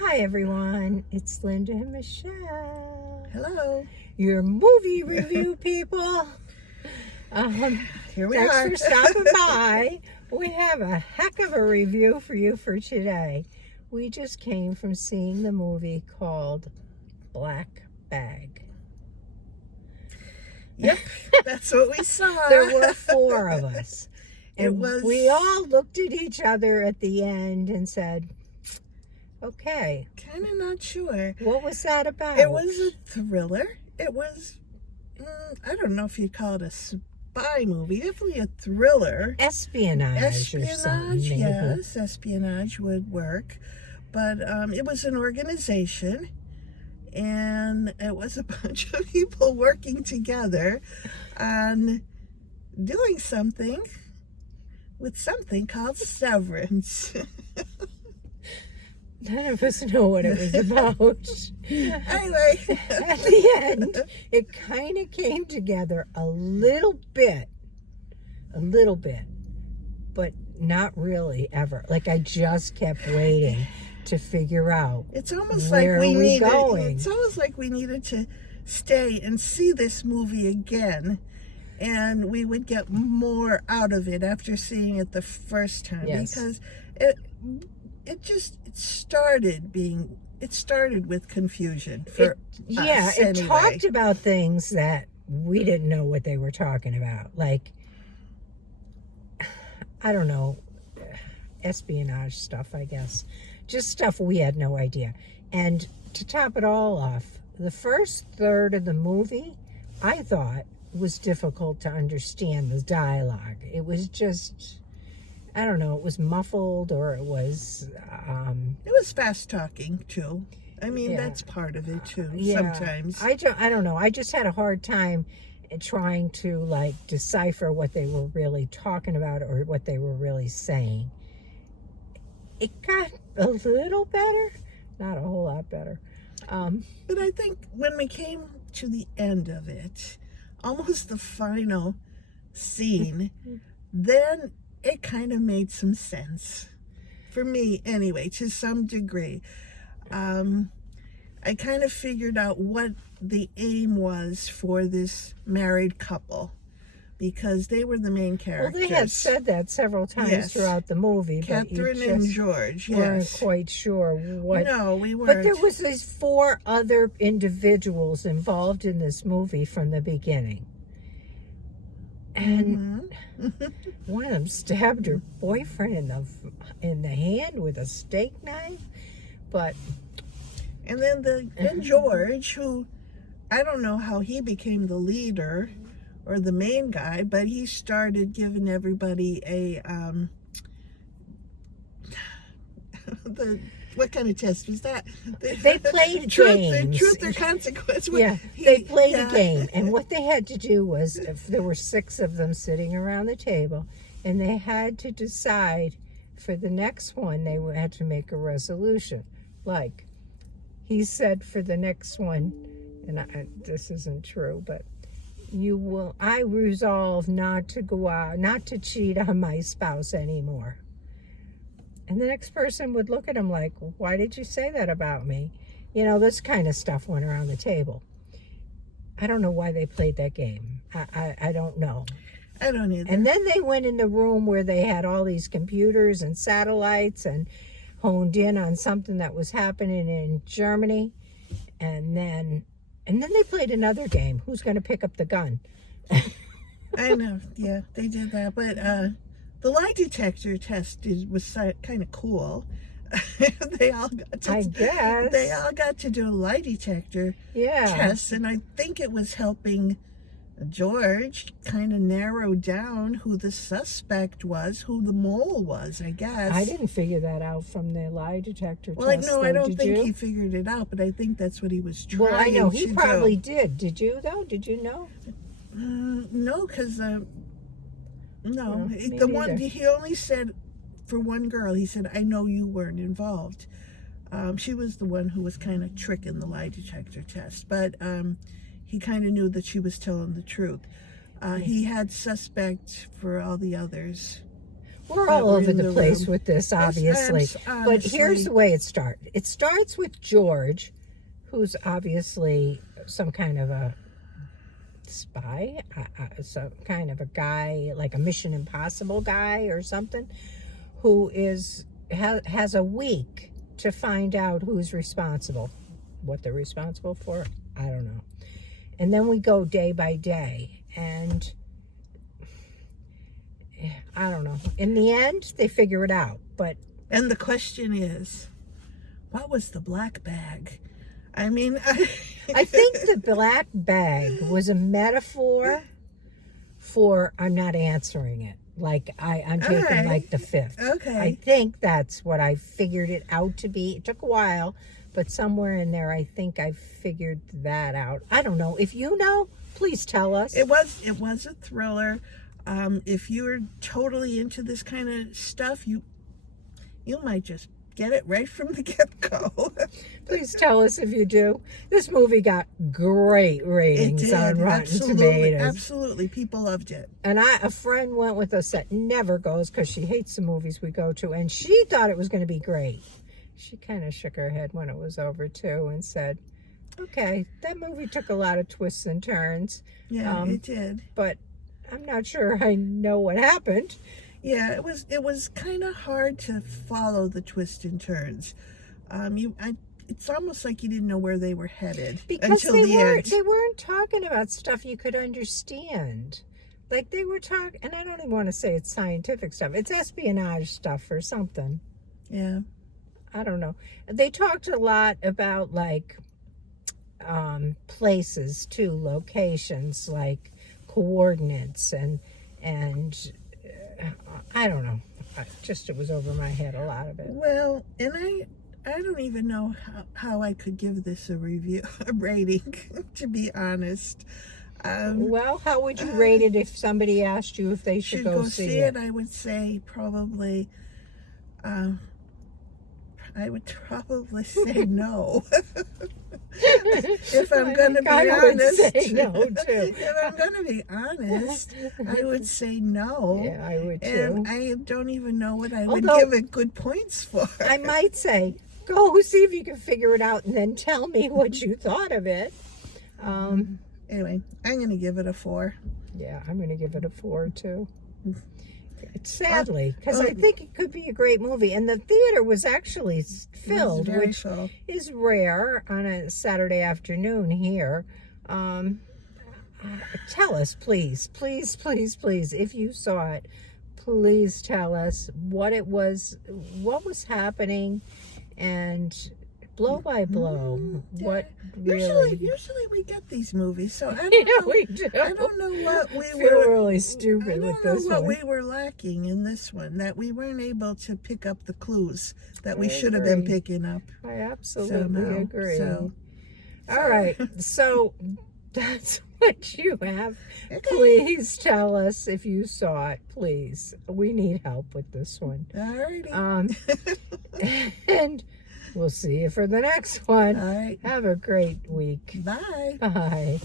Hi everyone, it's Linda and Michelle, Hello. your movie review people. Here we Thanks are. for stopping by. We have a heck of a review for you for today. We just came from seeing the movie called Black Bag. Yep, that's what we saw. There were four of us. And was- we all looked at each other at the end and said, okay, Kind of not sure. what was that about? It was a thriller. It was, I don't know if you'd call it a spy movie. Definitely a thriller. Espionage or something. Maybe. Yes, espionage would work. But it was an organization, and it was a bunch of people working together on doing something with something called severance. None of us know what it was about. Anyway, At the end, it kind of came together a little bit, but not really ever. Like I just kept waiting to figure out it's almost where like are we going. It's almost like we needed to stay and see this movie again, and we would get more out of it after seeing it the first time. Yes. Because it started with confusion for us it anyway. talked about things that we didn't know what they were talking about. Like, I don't know, espionage stuff, I guess. Just stuff we had no idea. And to top it all off, the first third of the movie, I thought, was difficult to understand the dialogue. It was just, I don't know, it was muffled, or it was It was fast talking too. I mean, Yeah. that's part of it too. yeah. Sometimes. I don't know. I just had a hard time trying to like decipher what they were really talking about or what they were really saying. It got a little better, not a whole lot better. But I think when we came to the end of it, almost the final scene, then it kind of made some sense. For me, anyway, to some degree. I kind of figured out what the aim was for this married couple, because they were the main Well, characters. they had said that several times Yes. throughout the movie, Catherine but you and just George, weren't yes. quite sure what. No, we weren't. But there was these four other individuals involved in this movie from the beginning. And one of them stabbed her boyfriend in the hand with a steak knife. But And then George, who I don't know how he became the leader or the main guy, but he started giving everybody a what kind of test was that? they played truth, games. Truth or consequence. Yeah, they played Yeah. a game. And what they had to do was, if there were six of them sitting around the table, and they had to decide for the next one, they had to make a resolution. Like, he said for the next one, and this isn't true, but I resolve not to go out, not to cheat on my spouse anymore. And the next person would look at him like, why did you say that about me? You know, this kind of stuff went around the table. I don't know why they played that game. I don't know. I don't either. And then they went in the room where they had all these computers and satellites and honed in on something that was happening in Germany. And then they played another game. Who's going to pick up the gun? I know, yeah, they did that. But the lie detector test was kind of cool. They all got to, I guess. they all got to do a lie detector test, and I think it was helping George kind of narrow down who the suspect was, who the mole was, I guess. I didn't figure that out from the lie detector Well, test. no, I though. don't Did think you? he figured it out, but I think that's what he was trying Well, I know he to probably do. did. Did you though? Did you know? No, because no, me the one neither. he only said for one girl. He said, "I know you weren't involved." She was the one who was kind of tricking the lie detector test, but he kind of knew that she was telling the truth. He had suspects for all the others. We're that all were over in the place room. with this, obviously. But Honestly. here's the way it starts. It starts with George, who's obviously some kind of a spy, some kind of a guy, like a Mission Impossible guy or something, who has a week to find out who's responsible. What they're responsible for, I don't know. And then we go day by day, and I don't know. In the end, they figure it out. But And the question is, what was the black bag? I mean, I think the black bag was a metaphor for I'm not answering it. Like I'm taking Okay. like the fifth. Okay. I think that's what I figured it out to be. It took a while, but somewhere in there, I think I figured that out. I don't know. If you know, please tell us. It was a thriller. If you're totally into this kind of stuff, you might just get it right from the get-go. Please tell us if you do. This movie got great It ratings did. on Rotten Absolutely. Tomatoes. Absolutely. People loved it. And a friend went with us that never goes because she hates the movies we go to, and she thought it was going to be great. She kind of shook her head when it was over too and said, okay, that movie took a lot of twists and turns, Yeah, it did. but I'm not sure I know what happened. Yeah, it was kind of hard to follow the twists and turns. It's almost like you didn't know where they were headed Because until the end. they weren't talking about stuff you could understand. Like they were talking, and I don't even want to say it's scientific stuff. It's espionage stuff or something. Yeah. I don't know. They talked a lot about like places too, locations, like coordinates, and I don't know. It was over my head, a lot of it. Well, and I don't even know how I could give this a rating, to be honest. Well, how would you rate it if somebody asked you if they should go see it? I would say probably, I would probably say no. If I'm going to be honest. I would say no, too. If I'm going to be honest, I would say no. Yeah, I would And too. I don't even know what I would Although- give it good points for. I might say, go see if you can figure it out and then tell me what you thought of it. Anyway, I'm going to give it a 4. Yeah, I'm going to give it a 4 too. Sadly, because well, I think it could be a great movie. And the theater was actually filled, very which full. is rare on a Saturday afternoon here. Tell us, please, please, please, please, if you saw it, please tell us what it was, what was happening, and blow by blow, what really... Usually we get these movies, so I don't Yeah, know. we do. I don't know what we I feel were. really I stupid with don't know this what one. we were lacking in this one, that we weren't able to pick up the clues that we I should have been agree. picking up. I absolutely Somehow. agree. So- All right, so that's what you have. Okay. Please tell us if you saw it, please. We need help with this one. Alrighty. And we'll see you for the next one. All right. Have a great week. Bye. Bye.